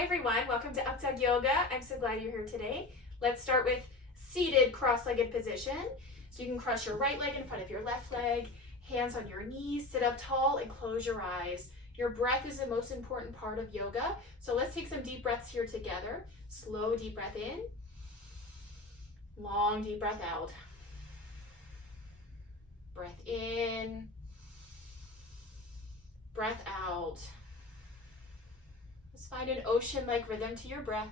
Hi everyone, welcome to Updawg-Yoga. I'm so glad you're here today. Let's start with seated cross-legged position. So you can cross your right leg in front of your left leg, hands on your knees, sit up tall and close your eyes. Your breath is the most important part of yoga. So let's take some deep breaths here together. Slow deep breath in, long deep breath out. Breath in, breath out. Let's find an ocean-like rhythm to your breath.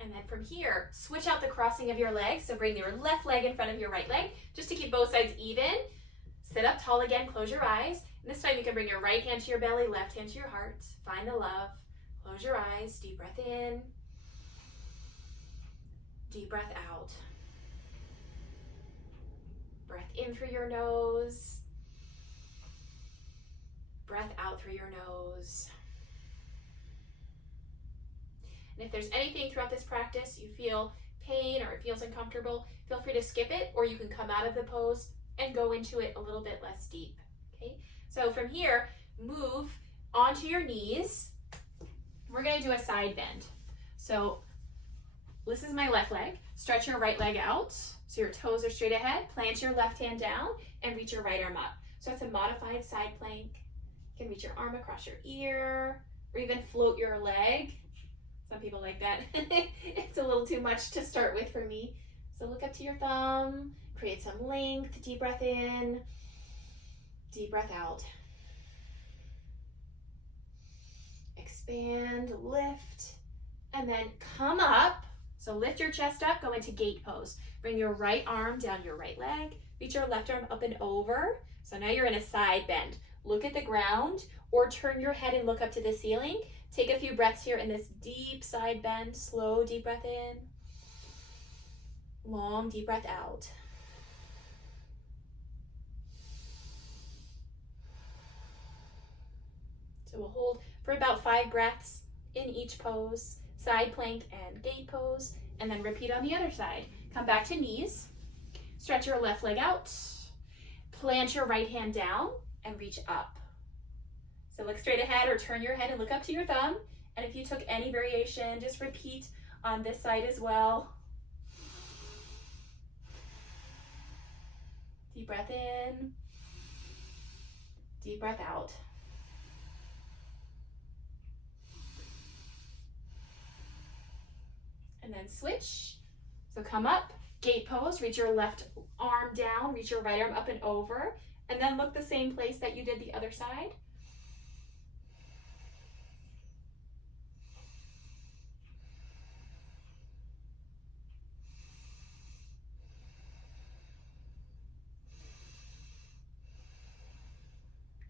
And then from here, switch out the crossing of your legs. So bring your left leg in front of your right leg, just to keep both sides even. Sit up tall again, close your eyes. And this time you can bring your right hand to your belly, left hand to your heart. Find the love. Close your eyes, deep breath in. Deep breath out. Breath in through your nose. Breath out through your nose. And if there's anything throughout this practice you feel pain or it feels uncomfortable, feel free to skip it, or you can come out of the pose and go into it a little bit less deep. Okay? So from here, move onto your knees. We're going to do a side bend. So this is my left leg. Stretch your right leg out so your toes are straight ahead. Plant your left hand down and reach your right arm up. So it's a modified side plank. You can reach your arm across your ear or even float your leg. Some people like that. It's a little too much to start with for me. So look up to your thumb, create some length, deep breath in, deep breath out. Expand, lift, and then come up. So lift your chest up, go into gate pose. Bring your right arm down your right leg, reach your left arm up and over. So now you're in a side bend. Look at the ground or turn your head and look up to the ceiling. Take a few breaths here in this deep side bend. Slow deep breath in. Long deep breath out. So we'll hold for about 5 breaths in each pose. Side plank and gate pose. And then repeat on the other side. Come back to knees. Stretch your left leg out. Plant your right hand down and reach up. So look straight ahead or turn your head and look up to your thumb. And if you took any variation, just repeat on this side as well. Deep breath in. Deep breath out. And then switch. So come up, gate pose, reach your left arm down, reach your right arm up and over. And then look the same place that you did the other side.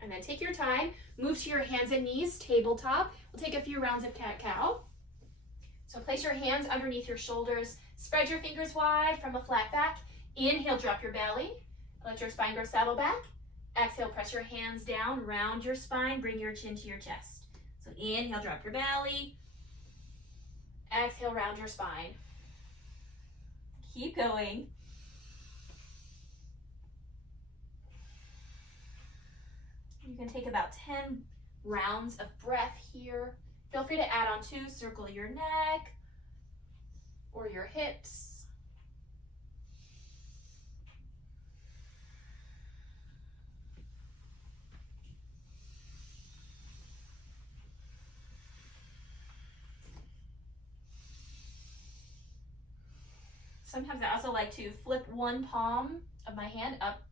And then take your time, move to your hands and knees, tabletop. We'll take a few rounds of cat-cow. So place your hands underneath your shoulders, spread your fingers wide from a flat back. Inhale, drop your belly, let your spine go saddle back. Exhale, press your hands down, round your spine, bring your chin to your chest. So inhale, drop your belly. Exhale, round your spine. Keep going. You can take about 10 rounds of breath here. Feel free to add on 2, circle your neck or your hips. Sometimes I also like to flip one palm of my hand up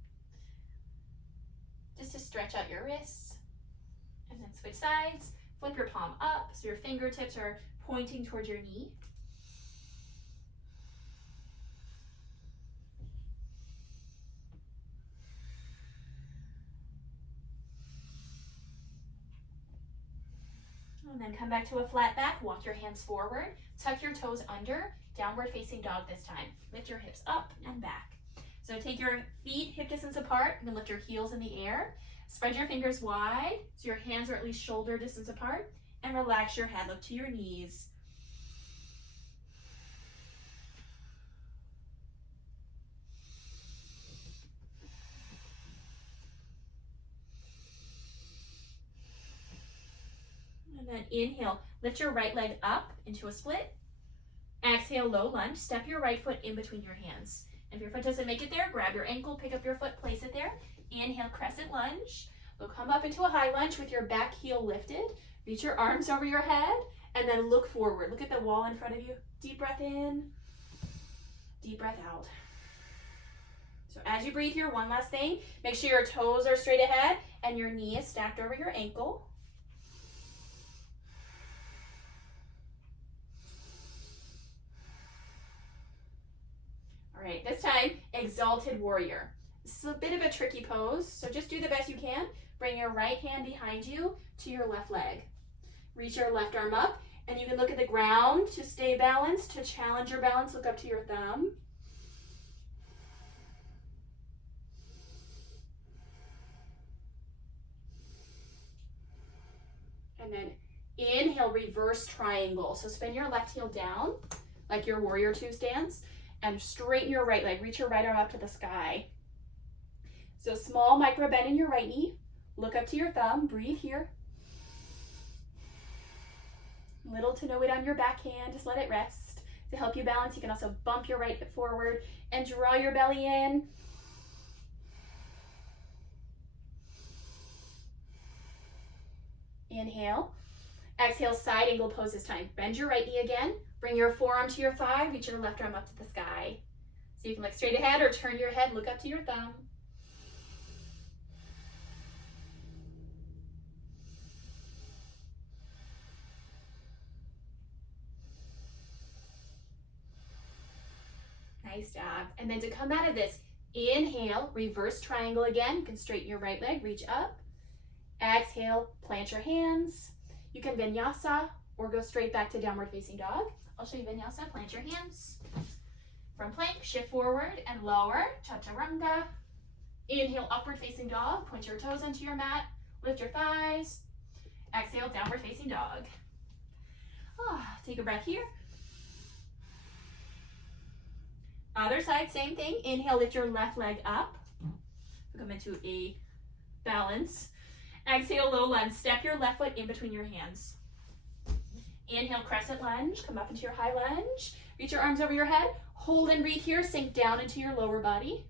just to stretch out your wrists, and then switch sides. Flip your palm up so your fingertips are pointing towards your knee. And then come back to a flat back, walk your hands forward, tuck your toes under, downward facing dog this time. Lift your hips up and back. So take your feet hip distance apart and then lift your heels in the air. Spread your fingers wide so your hands are at least shoulder distance apart, and relax your head, look to your knees. then inhale, lift your right leg up into a split. Exhale, low lunge, step your right foot in between your hands. If your foot doesn't make it there, grab your ankle, pick up your foot, place it there. Inhale, crescent lunge. We'll come up into a high lunge with your back heel lifted. Reach your arms over your head and then look forward. Look at the wall in front of you. Deep breath in, deep breath out. So as you breathe here, one last thing, make sure your toes are straight ahead and your knee is stacked over your ankle. All right, this time, exalted warrior. This is a bit of a tricky pose, so just do the best you can. Bring your right hand behind you to your left leg. Reach your left arm up, and you can look at the ground to stay balanced. To challenge your balance, look up to your thumb. And then inhale, reverse triangle. So spin your left heel down, like your warrior two stance, and straighten your right leg. Reach your right arm up to the sky. So small micro bend in your right knee. Look up to your thumb. Breathe here. Little to no weight on your back hand. Just let it rest. To help you balance, you can also bump your right hip forward and draw your belly in. Inhale. Exhale, side angle pose this time. Bend your right knee again. Bring your forearm to your thigh. Reach your left arm up to the sky. So you can look straight ahead or turn your head, look up to your thumb. Nice job. And then to come out of this, inhale, reverse triangle again. You can straighten your right leg, reach up. Exhale, plant your hands. You can vinyasa or go straight back to downward facing dog. I'll show you vinyasa. Plant your hands. From plank, shift forward and lower, chaturanga. Inhale, upward facing dog. Point your toes into your mat. Lift your thighs. Exhale, downward facing dog. Take a breath here. Other side, same thing. Inhale, lift your left leg up. Come into a balance. Exhale, low lunge. Step your left foot in between your hands. Inhale, crescent lunge. Come up into your high lunge. Reach your arms over your head. Hold and breathe here. Sink down into your lower body.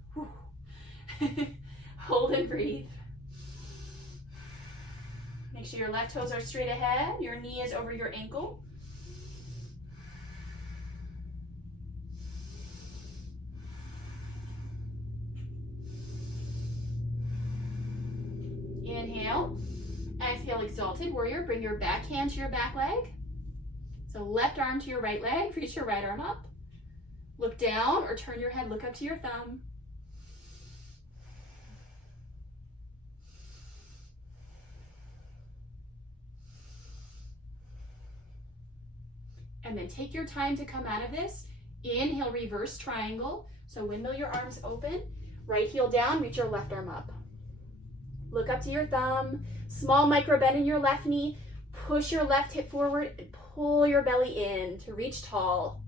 Hold and breathe. Make sure your left toes are straight ahead. Your knee is over your ankle. Inhale. Exhale, exalted warrior. Bring your back hand to your back leg. So left arm to your right leg. Reach your right arm up. Look down or turn your head. Look up to your thumb. And then take your time to come out of this. Inhale, reverse triangle. So windmill your arms open. Right heel down. Reach your left arm up. Look up to your thumb. Small micro bend in your left knee. Push your left hip forward and pull your belly in to reach tall.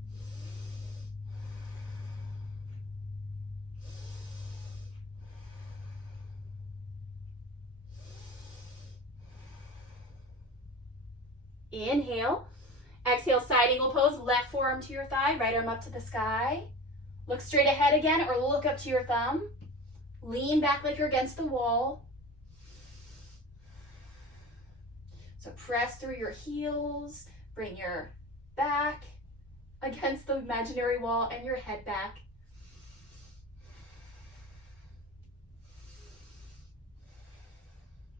Inhale. Exhale, side angle pose. Left forearm to your thigh. Right arm up to the sky. Look straight ahead again or look up to your thumb. Lean back like you're against the wall. So press through your heels, bring your back against the imaginary wall and your head back.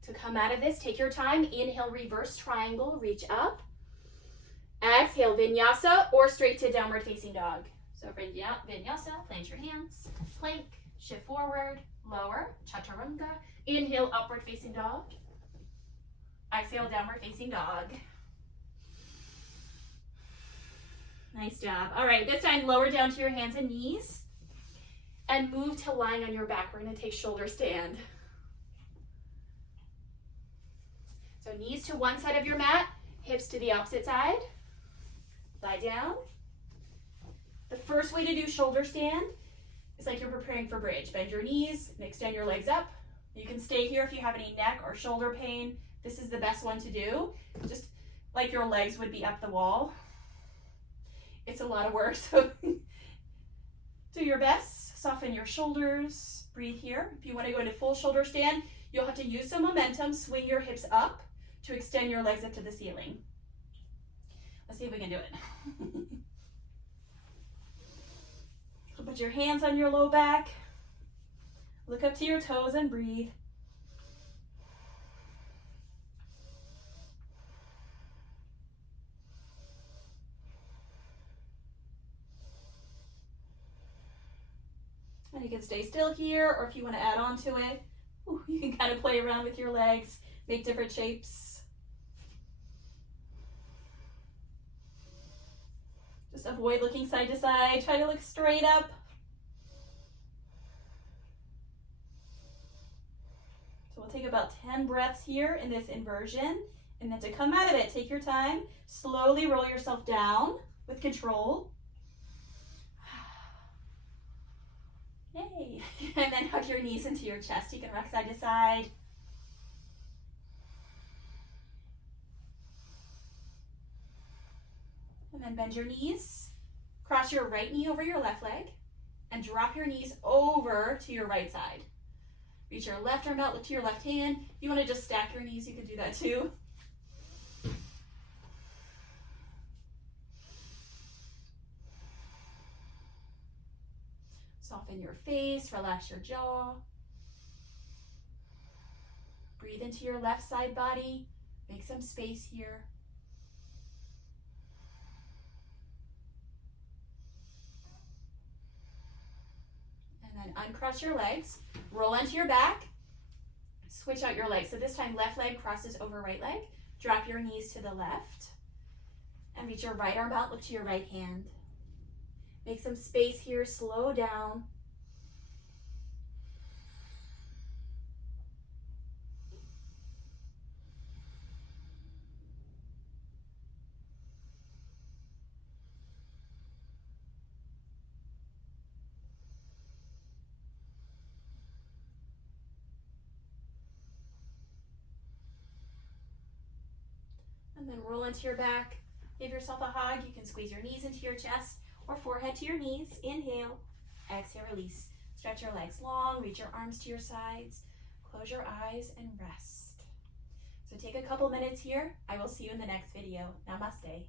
To come out of this, take your time. Inhale, reverse triangle, reach up. Exhale, vinyasa or straight to downward facing dog. So vinyasa, plant your hands, plank, shift forward, lower, chaturanga. Inhale, upward facing dog. Exhale, downward facing dog. Nice job. All right, this time lower down to your hands and knees and move to lying on your back. We're going to take shoulder stand. So knees to one side of your mat, hips to the opposite side. Lie down. The first way to do shoulder stand is like you're preparing for bridge. Bend your knees and extend your legs up. You can stay here if you have any neck or shoulder pain. This is the best one to do. Just like your legs would be up the wall. It's a lot of work, so do your best. Soften your shoulders. Breathe here. If you want to go into full shoulder stand, you'll have to use some momentum. Swing your hips up to extend your legs up to the ceiling. Let's see if we can do it. So put your hands on your low back. Look up to your toes and breathe. And you can stay still here, or if you want to add on to it, you can kind of play around with your legs, make different shapes. Just avoid looking side to side. Try to look straight up. So we'll take about 10 breaths here in this inversion. And then to come out of it, take your time. Slowly roll yourself down with control. Yay. And then hug your knees into your chest. You can rock side to side. And then bend your knees. Cross your right knee over your left leg. And drop your knees over to your right side. Reach your left arm out, look to your left hand. If you want to just stack your knees, you can do that too. Soften your face, relax your jaw. Breathe into your left side body. Make some space here. And then uncross your legs. Roll onto your back. Switch out your legs. So this time left leg crosses over right leg. Drop your knees to the left. And reach your right arm out, look to your right hand. Make some space here, slow down. And then roll into your back. Give yourself a hug. You can squeeze your knees into your chest or forehead to your knees. Inhale, exhale, release. Stretch your legs long, reach your arms to your sides. Close your eyes and rest. So take a couple minutes here. I will see you in the next video. Namaste.